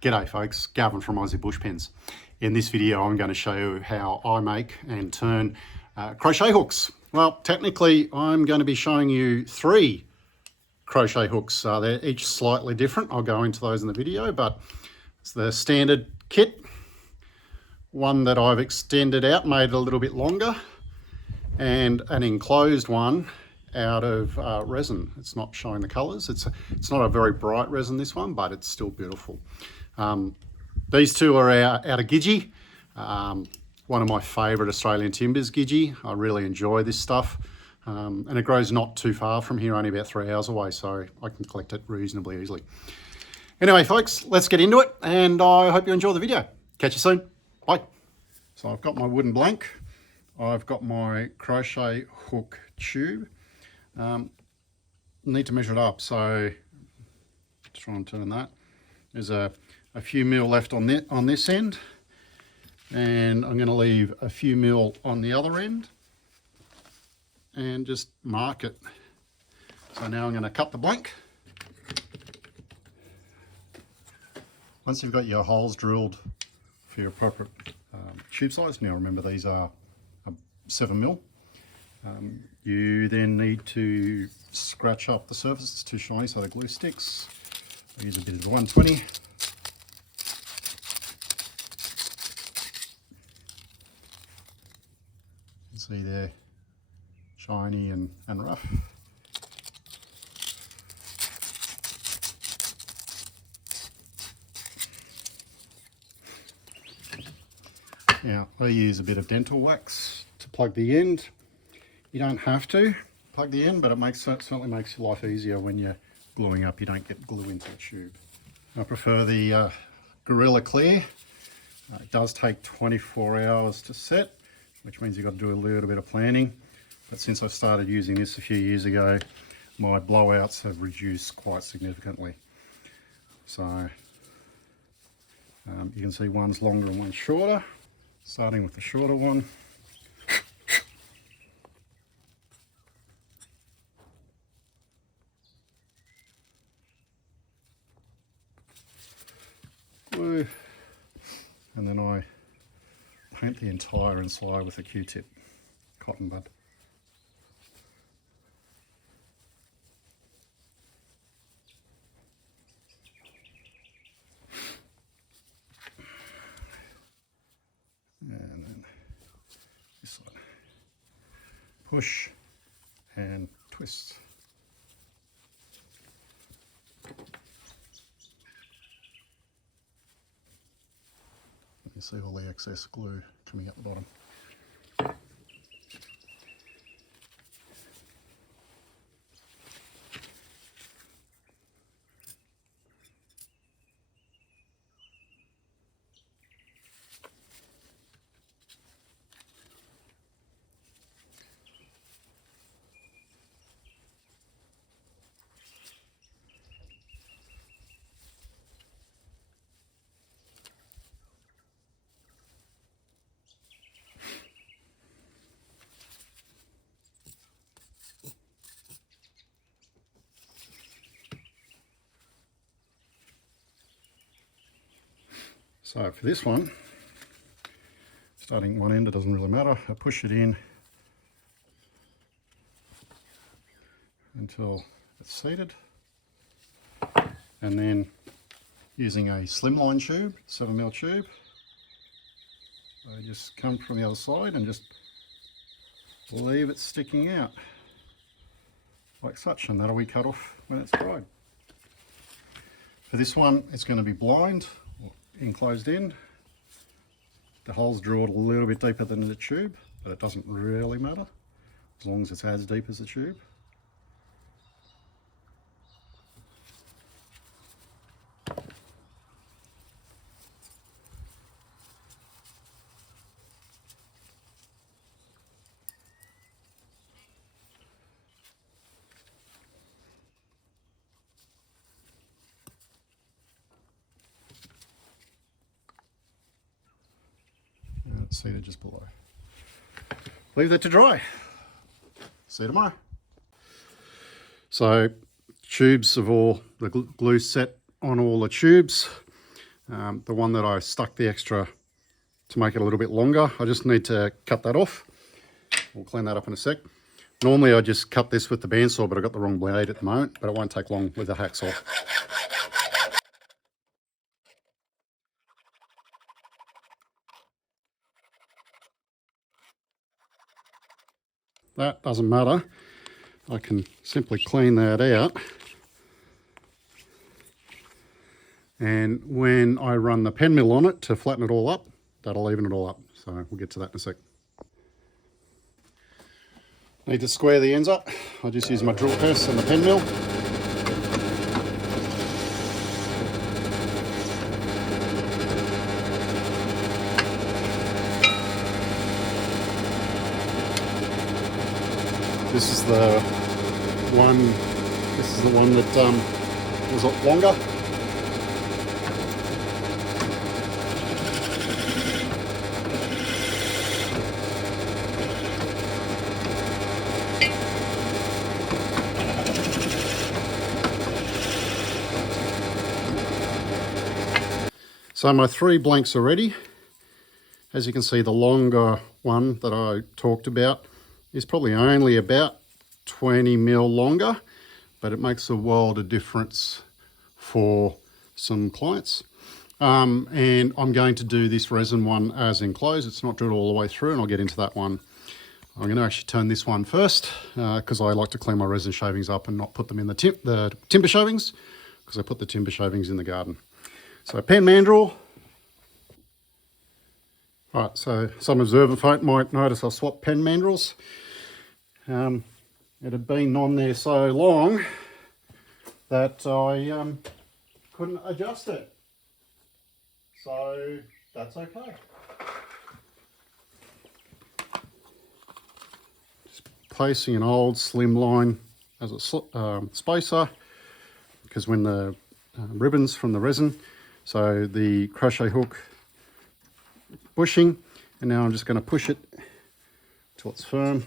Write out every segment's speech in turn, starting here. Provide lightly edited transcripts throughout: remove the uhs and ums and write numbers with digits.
G'day folks, Gavin from Aussie Bush Pens. In this video I'm going to show you how I make and turn crochet hooks. Well, technically I'm going to be showing you 3 crochet hooks. They're each slightly different. I'll go into those in the video, but it's the standard kit, one that I've extended out, made it a little bit longer, and an enclosed one out of resin. It's not showing the colours. It's not a very bright resin, this one, but it's still beautiful. These two are out of Gidgee, one of my favourite Australian timbers, Gidgee. I really enjoy this stuff, and it grows not too far from here, only about 3 hours away, so I can collect it reasonably easily. Anyway folks, let's get into it, and I hope you enjoy the video. Catch you soon. Bye. So I've got my wooden blank. I've got my crochet hook tube. Need to measure it up, so try and turn that. There's a few mil left on this end, and I'm going to leave a few mil on the other end and just mark it. So now I'm going to cut the blank. Once you've got your holes drilled for your appropriate tube size, now remember these are 7 mil. You then need to scratch up the surface. It's too shiny, so the glue sticks. I use a bit of the 120. You can see they're shiny and rough. Now I use a bit of dental wax to plug the end. You don't have to plug the end, but it certainly makes your life easier when you're gluing up. You don't get glue into the tube. I prefer the Gorilla Clear. It does take 24 hours to set, which means you've got to do a little bit of planning. But since I started using this a few years ago, my blowouts have reduced quite significantly. So you can see one's longer and one's shorter. Starting with the shorter one. Glue, and then I paint the entire inside with a Q-tip, cotton bud. And then this side. Push and twist. You see all the excess glue coming out the bottom. So for this one, starting one end, it doesn't really matter. I push it in until it's seated, and then using a slimline tube, 7 mil tube, I just come from the other side and just leave it sticking out like such, and that'll be cut off when it's dried. For this one, it's going to be blind, enclosed end. The hole's drilled a little bit deeper than the tube, but it doesn't really matter as long as it's as deep as the tube. Seated just below. Leave that to dry. See you tomorrow. So tubes of all the glue set on all the tubes. The one that I stuck the extra to make it a little bit longer, I just need to cut that off. We'll clean that up in a sec. Normally I just cut this with the bandsaw, but I've got the wrong blade at the moment, but it won't take long with the hacksaw. That doesn't matter. I can simply clean that out. And when I run the pen mill on it to flatten it all up, that'll even it all up. So we'll get to that in a sec. Need to square the ends up. I just use my drill press and the pen mill. This is the one that was a lot longer. So my 3 blanks are ready. As you can see, the longer one that I talked about is probably only about 20 mil longer, but it makes a world of difference for some clients. And I'm going to do this resin one as enclosed. It's not drilled all the way through, and I'll get into that one. I'm going to actually turn this one first because I like to clean my resin shavings up and not put them in the timber shavings, because I put the timber shavings in the garden. So pen mandrel. Right, so some observant folk might notice I've swapped pen mandrels. It had been on there so long that I couldn't adjust it. So that's okay. Just placing an old slim line as a spacer, because when the ribbons from the resin, so the crochet hook bushing, and now I'm just going to push it till it's firm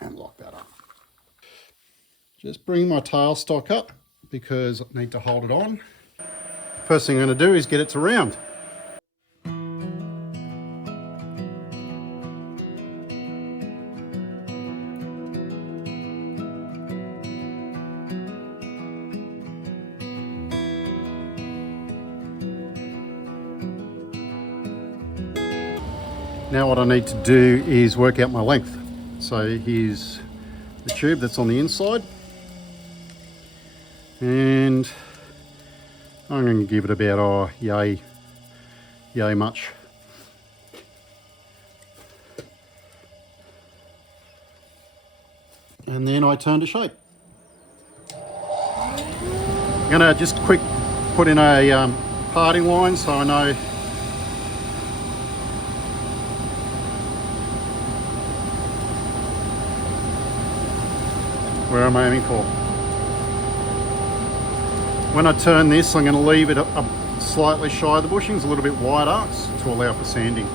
and lock that up. Just bring my tailstock up because I need to hold it on. First thing I'm going to do is get it to round. Now what I need to do is work out my length. So here's the tube that's on the inside, and I'm going to give it about yay much. And then I turn to shape. I'm going to just quick put in a parting line so I know where I'm aiming for. When I turn this, I'm going to leave it up slightly shy of the bushings, a little bit wider to allow for sanding.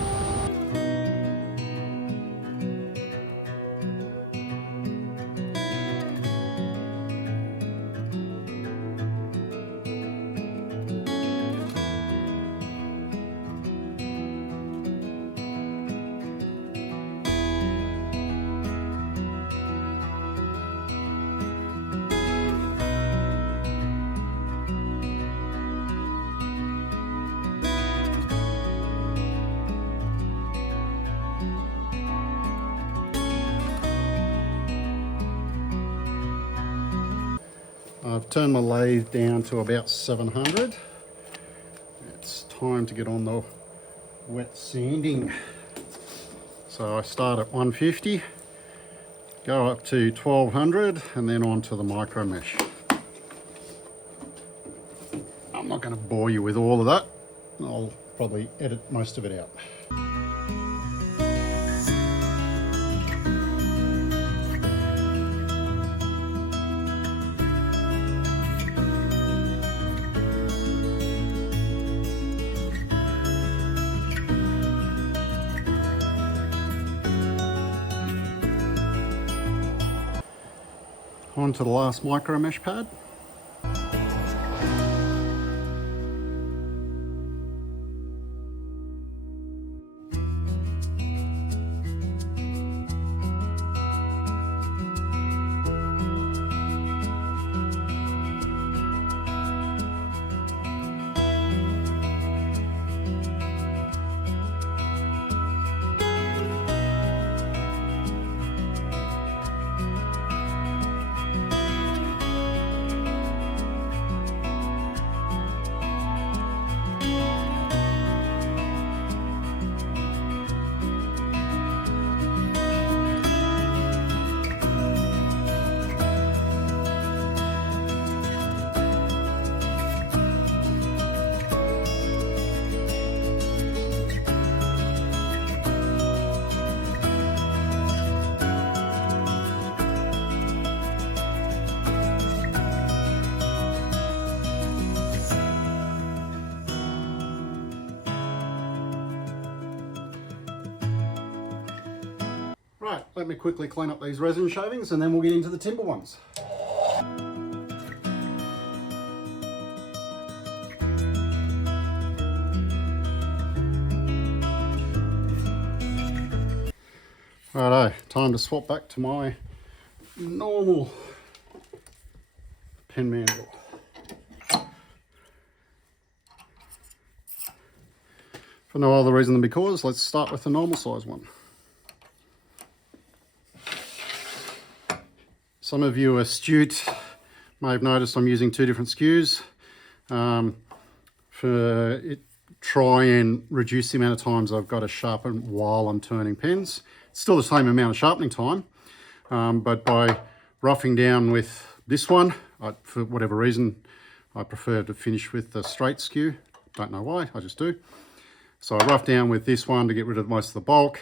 I've turned my lathe down to about 700. It's time to get on the wet sanding. So I start at 150, go up to 1200, and then on to the micro mesh. I'm not going to bore you with all of that. I'll probably edit most of it out. On to the last micro mesh pad. Right, let me quickly clean up these resin shavings and then we'll get into the timber ones. Righto, time to swap back to my normal pen mandrel. For no other reason than because, let's start with the normal size one. Some of you astute may have noticed I'm using two different skews try and reduce the amount of times I've got to sharpen while I'm turning pens. It's still the same amount of sharpening time, but by roughing down with this one, for whatever reason, I prefer to finish with the straight skew. Don't know why, I just do. So I rough down with this one to get rid of most of the bulk,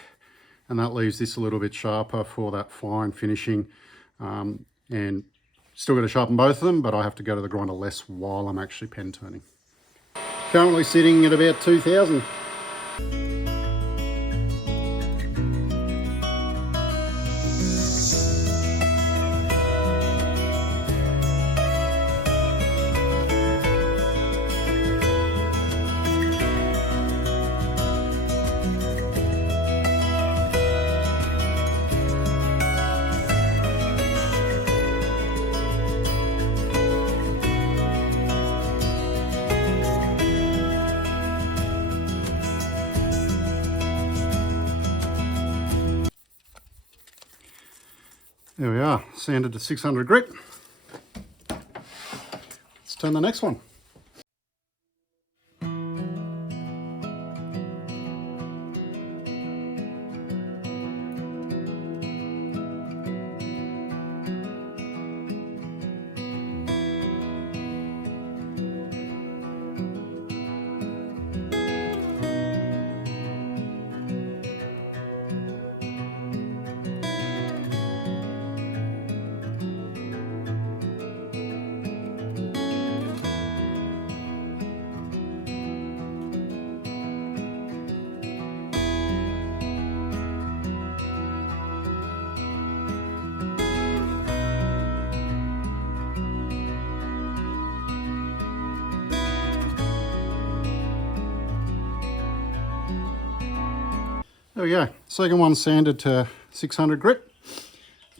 and that leaves this a little bit sharper for that fine finishing. And still got to sharpen both of them, but I have to go to the grinder less while I'm actually pen turning. Currently sitting at about 2000. There we are, sanded to 600 grit. Let's turn the next one. There we go, second one sanded to 600 grit.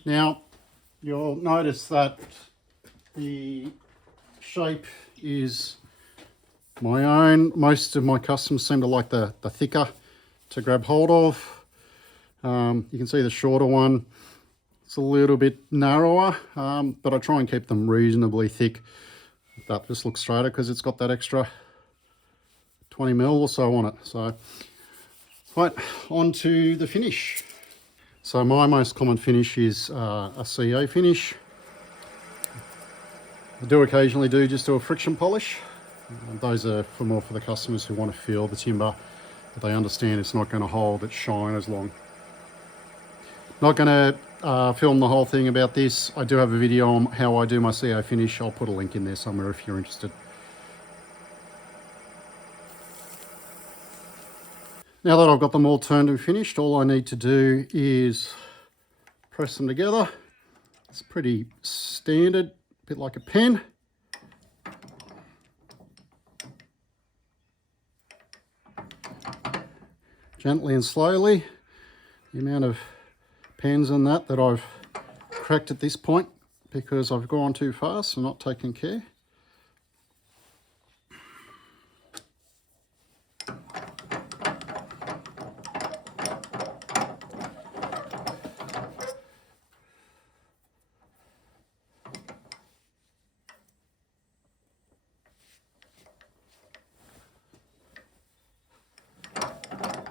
Now, you'll notice that the shape is my own. Most of my customers seem to like the thicker to grab hold of. You can see the shorter one, it's a little bit narrower, but I try and keep them reasonably thick. That just looks straighter because it's got that extra 20 mil or so on it. So, right, on to the finish. So my most common finish is a CA finish. I do occasionally just do a friction polish. Those are more for the customers who want to feel the timber, but they understand it's not going to hold its shine as long. Not going to film the whole thing about this. I do have a video on how I do my CA finish. I'll put a link in there somewhere if you're interested. Now that I've got them all turned and finished, all I need to do is press them together. It's pretty standard, a bit like a pen. Gently and slowly. The amount of pens and that I've cracked at this point because I've gone too fast and not taken care.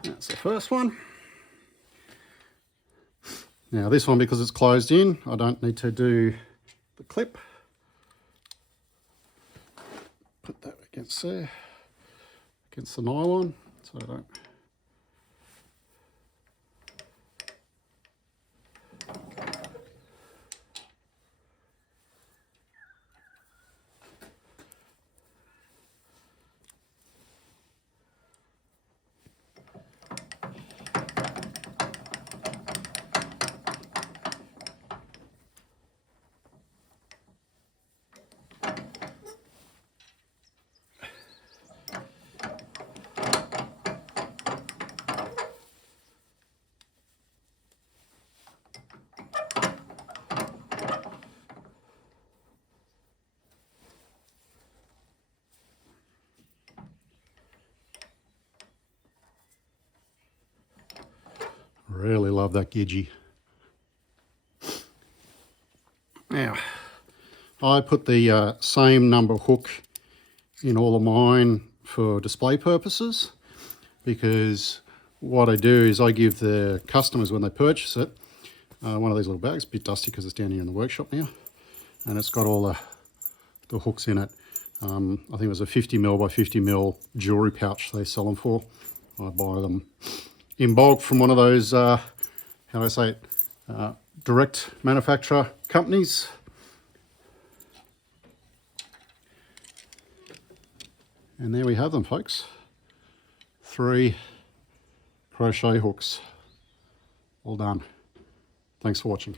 That's the first one. Now this one, because it's closed in, I don't need to do the clip. Put that against there, against the nylon, so I don't. really love that gidgee. Now, I put the same number hook in all of mine for display purposes, because what I do is I give the customers, when they purchase it, one of these little bags. A bit dusty because it's down here in the workshop now, and it's got all the hooks in it. I think it was a 50mm by 50mm jewelry pouch they sell them for. I buy them in bulk from one of those, how do I say it, direct manufacturer companies. And there we have them, folks. 3 crochet hooks. All done. Thanks for watching.